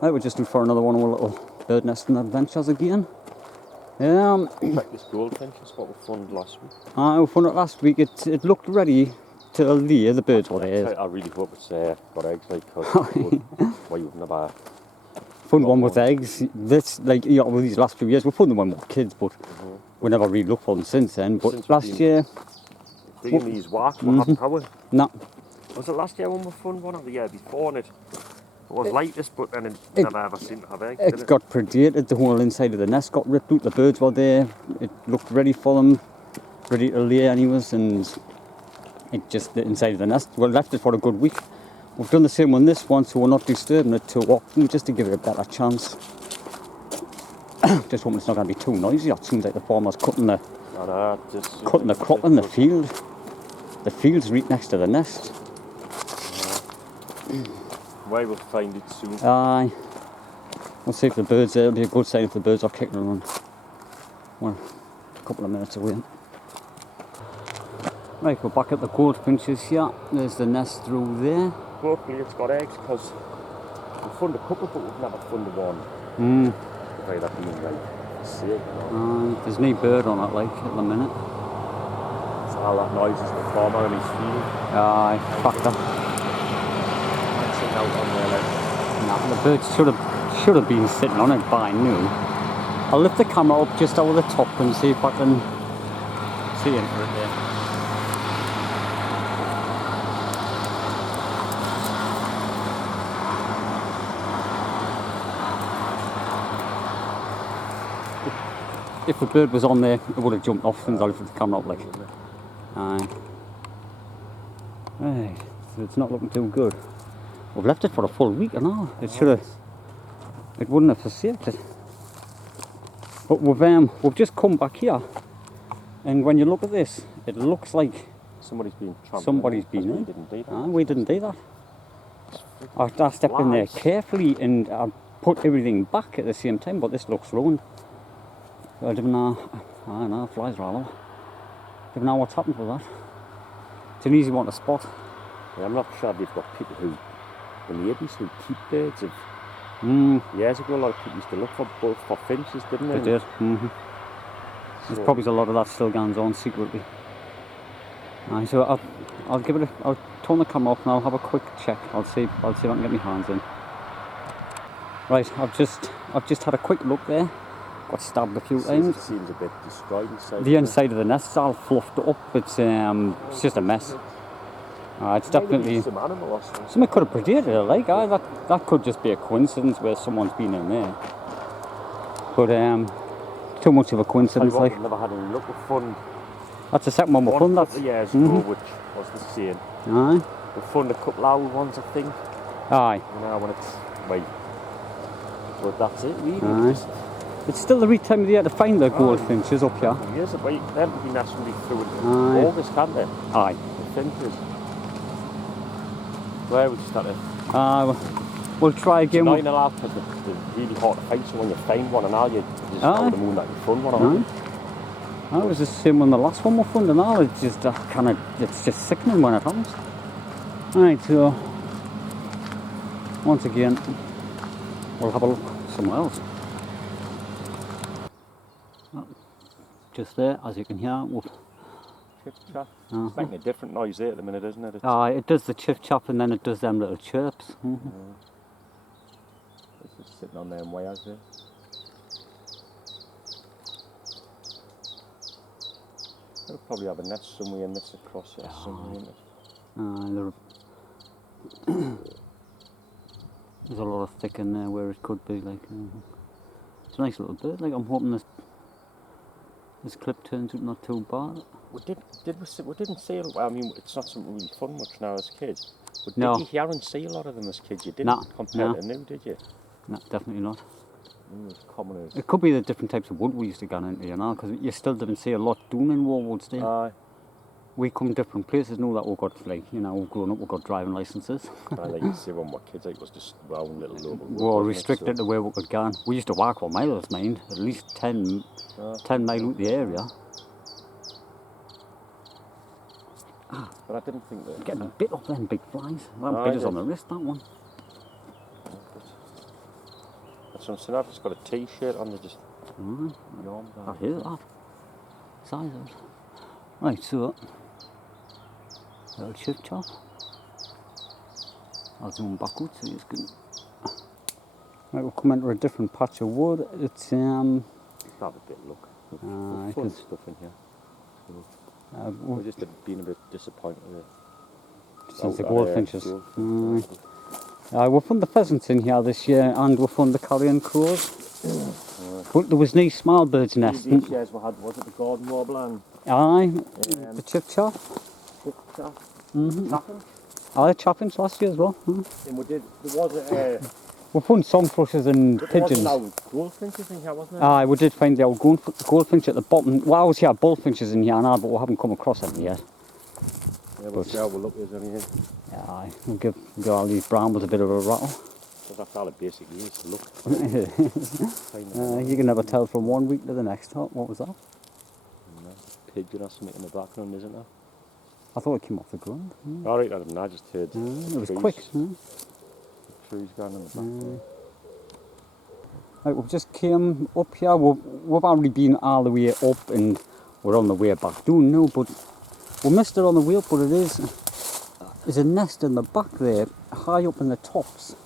Right, we're just in for another one of our little bird nesting adventures again. Practice goldfinches, what we found last week. We found it last week. It looked ready to lay. The birds were there. I really hope it's got eggs, like, because why you've never Found one with eggs. This, like, over these last few years, we found them when we were kids, but we never really looked for them since then. But since last year, bringing these walks, we haven't, have we? no. Was it last year when we found one, or the year before? And it was like this, but then it never ever seemed to have eggs. It got predated. The whole inside of the nest got ripped out. The birds were there. It looked ready for them, ready to lay anyways, and it just, the inside of the nest, we left it for a good week. We've done the same on this one, so we're not disturbing it too often, just to give it a better chance. Just hoping it's not going to be too noisy. It seems like the farmer's cutting the crop in the field. The field's right next to the nest. Well, we'll find it soon. Aye. We'll see if the birds there. It'll be a good sign if the birds are kicking around. Well, a couple of minutes away. Right, we're back at the goldfinches here. There's the nest through there. Hopefully it's got eggs, because we've found a couple, but we've never found one. By that being like sick, there's no bird on it, like, at the minute. So all that noise is the farmer in his field. Aye, factor. Out on there, like. Nah, the birds should have been sitting on it by now. I'll lift the camera up just over the top and see if I can see into it there. If the bird was on there, it would have jumped off since I lifted the camera up, like. Aye. Right, so it's not looking too good. We've left it for a full week and all. It wouldn't have forsaked it. But we've just come back here, and when you look at this, it looks like somebody's been in. We didn't do that. We didn't do that. I stepped in there carefully and I put everything back at the same time, but this looks ruined. I don't know, flies are all over. Don't know what's happened with that. It's an easy one to spot. Yeah, I'm not sure they've got people who, the neighbours who keep birds. Years ago, a lot of people used to look for finches, didn't they? They did. There's probably a lot of that still going on secretly. So I'll turn the camera off and I'll have a quick check. I'll see if I can get my hands in. Right, I've just had a quick look there. Got stabbed a few times. It seems a bit destroyed inside. The inside of the nest's all fluffed up. It's just a mess. It's definitely some animal or something. Something could have predated it, like. That could just be a coincidence where someone's been in there. But too much of a coincidence, like. I've never had any luck with fun. That's the second one we found. That years ago, which was the same. Aye. We found a couple of old ones, I think. Aye. You know, when it's but that's it, really. Aye. It's still the right time of the year to find the goldfinches up here. Yes, but they'll be naturally through in August, can't they? Aye. The finches. Where would you start it? We'll try again. 9.5 because they're really hard to find, so when you find one and all, you just out the moon that you found one on. That was the same on the last one we found and all. It's just it's just sickening when it happens. Right, so once again, we'll have a look somewhere else. Just there, as you can hear. Chip chap. It's making a different noise there at the minute, isn't it? It does the chip chop and then it does them little chirps. It's just sitting on them wires there. They'll probably have a nest somewhere in this across here somewhere in it. There's a lot of thick in there where it could be, like. It's a nice little bird, like. I'm hoping this clip turns out not too bad. We didn't see it. I mean, it's not something really fun much now as kids. But no. Did you hear and see a lot of them as kids? You didn't compare to new, did you? No, definitely not. Common it could be the different types of wood we used to get into, you know, because you still didn't see a lot doing in Warwood still. Aye. We come different places now that we've got, like, you know, growing up, we've got driving licences. Like you say, when we were kids, it was just round little local wood. We were restricted to where we could go. We used to walk for miles, mind, at least 10 miles out the area. But I didn't think that... Getting a bit of them big flies. That bit is on the wrist, that one. what I'm saying. I've just got a t-shirt on. They're just Mm. yawned I on. hear that. Size of it. Right, so little chip chop. I'll zoom backwards so you can. Right, we'll come into a different patch of wood. It's Have a bit look. I Fun could- stuff in here. we've We're just been a bit disappointed with since the that, goldfinches. goldfinch. We've found the pheasants in here this year, and we've found the carrion crows. But there was no small birds These nesting. years we had, was it the garden warbler and Aye, the chip chop. Chaffinch? Aye, chaffinch last year as well. Mm. And we did, there was a, We found song thrushes and there was pigeons. an old goldfinch in here, wasn't there? Aye, we did find the old goldfinch at the bottom. Well, I was here, bullfinches in here now, but we haven't come across any yet. Yeah, we'll see how we look at anything. Aye, we'll give all these brambles a bit of a rattle. Because that's all it basically is, look. You can never tell from one week to the next. Oh, what was that? Pigeon or something in the background, isn't there? I thought it came off the ground. Alright, I didn't, I just heard It was trees, quick. trees going in the background. Right, we've just came up here. We've already been all the way up and we're on the way back down now, but we missed it on the way up, but it is there's a nest in the back there, high up in the tops.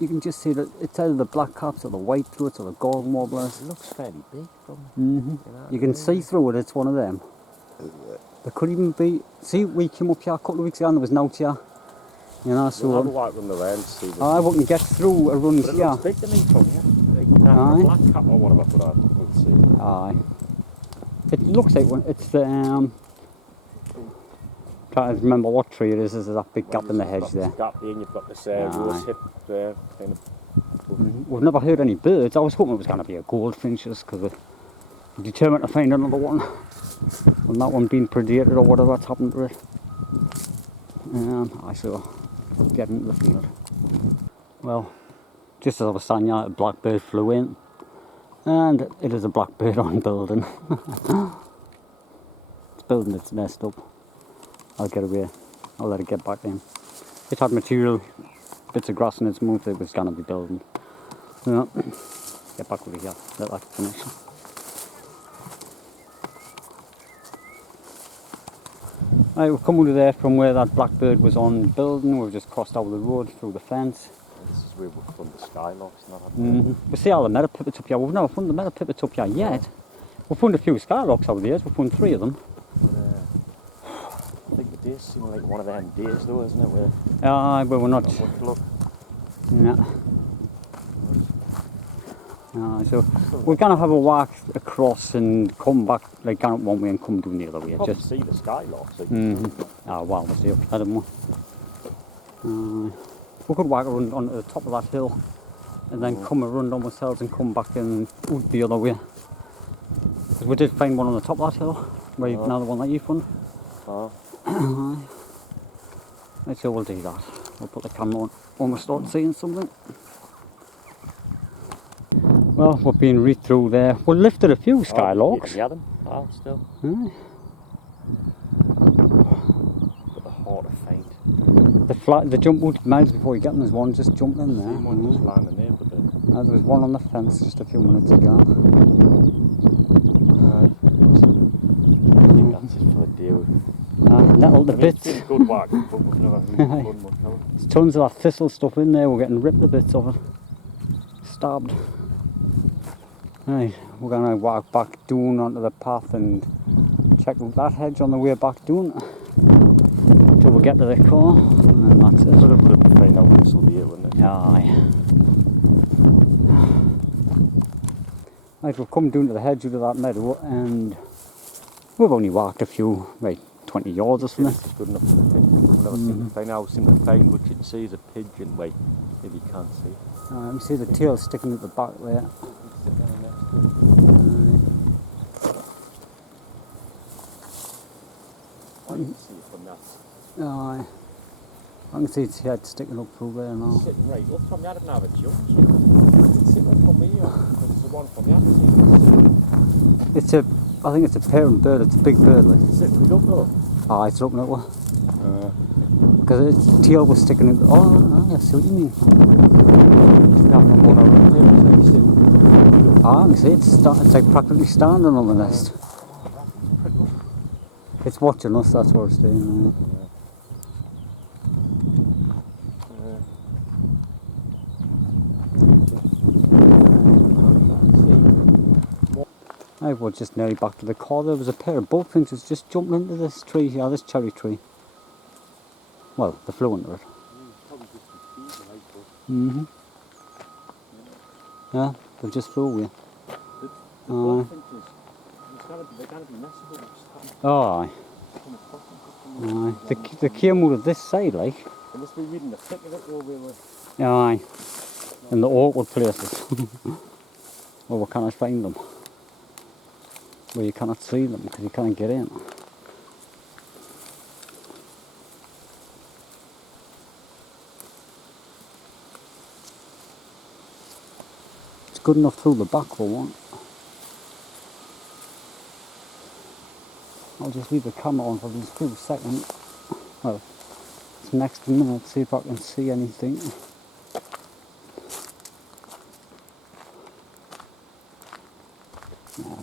You can just see that it's either the black caps or the white throats or the golden warblers. It looks fairly big from You can see through it, it's one of them. There could even be, see, we came up here a couple of weeks ago and there was no here. You know, We'll have a so walk around the land, see what I wouldn't get through a run but it here. looks big to me from here. Like, the Aye. black cap or whatever, but we'll see. Aye. It looks like one, it's the, trying to remember what tree it is, there's that big gap in the hedge there. You've got this gap there and you've got this Aye. rose hip there, kind of. We've never heard any birds. I was hoping it was going to be a goldfinches because we're determined to find another one. And that one being predated or whatever's happened to it. I saw get into the field. Well, just as I was saying, yeah, a blackbird flew in. And it is a blackbird on building. It's building its nest up. I'll get away. I'll let it get back in. It had material, bits of grass in its mouth, it was going to be building. Yeah. Get back over here, let that finish. Right, we've come over there from where that blackbird was on building. We've just crossed over the road through the fence. This is where we've done the skylarks and that. We see all the meadow pipits up here. We've never found the meadow pipits up here yet. We've found a few skylarks over there. We've found 3 of them. I think the days seem like one of them days though, isn't it? Where But we're not. not much luck. Yeah. So we're gonna have a walk across and come back, like going up one way and come down the other way. Probably Just see the skylarks. Like, wow, we'll see up ahead of them. We could walk around onto the top of that hill and then come around on ourselves and come back and out the other way. Because we did find one on the top of that hill, right now the one that you found. Right, so we'll do that. We'll put the camera on when we start seeing something. Well, we've been right through there. We lifted a few skylarks. Yeah, them. Still. Aye. But they're hard to find. They jump out miles before you get them. There's one just jumped in there. Seen one just landing there, but There was one on the fence just a few minutes ago. I think that's it for the deal. Nettled the I mean, it's bits. been a good walk, but we've never really done much now. There's tons of that thistle stuff in there. We're getting ripped to bits of it. Stabbed. Right, we're going to walk back down onto the path and check out that hedge on the way back down until we get to the car, and then that's it. Sort of would have find out this will be it, wouldn't it? Aye. Right, we've come down to the hedge out of that meadow and we've only walked a few, right, 20 yards or something. It's good enough for the pigeon. We've never seen to find out, seem to find what you'd see is a pigeon. Wait, maybe you can't see. You see the tail sticking at the back there. I can see it from that. Aye. I can see its head sticking up through there now. Sitting right up from the other now, it's young. It's sitting from me, or it's the one from the other. I think it's a parent bird, it's a big bird like. It's sitting right up though. Ah, it's up that way. Because its tail was sticking in. Oh, I see what you mean. Ah, I can see it's like practically standing on the nest. It's watching us, that's what it's doing. I was just nearly back to the car. There was a pair of bullfinches just jumping into this tree, this cherry tree. Well, they flew into it. Mm-hmm. Yeah, they just flew away. The bullfinches, they're going to be messable. Oh, aye. They came out of this side, like. They must be reading the thick of it where we were. Aye. In the awkward places. Where we cannot find them. Where you cannot see them because you can't get in. It's good enough through the back for one. I'll just leave the camera on for just a few seconds. Well, it's next minute, see if I can see anything. Yeah,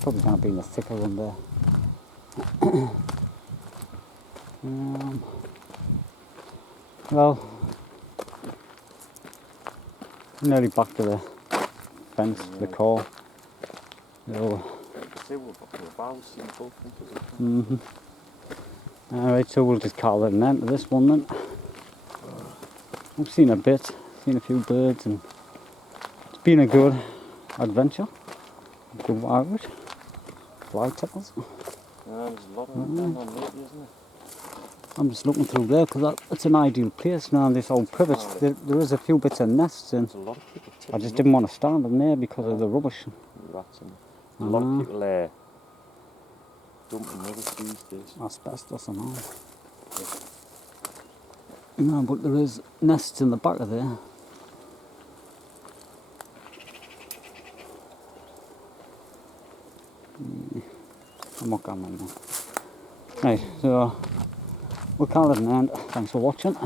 probably going to be in the thicker one there. Well, nearly back to the fence, the car. Alright, so we'll just call it an end to this one then. I've seen a bit, seen a few birds, and it's been a good adventure. Good out. Fly tickles. There's a lot of them down on lately, isn't there? I'm just looking through there because it's an ideal place now. This old privet, there is a few bits of nests in. There's a lot of people I just didn't want to stand in there because of the rubbish. Rats and a lot of people dumping rubbish these days. Asbestos and all. No, but there is nests in the back of there. I'm not going now. Right, so we'll call it an end. Thanks for watching.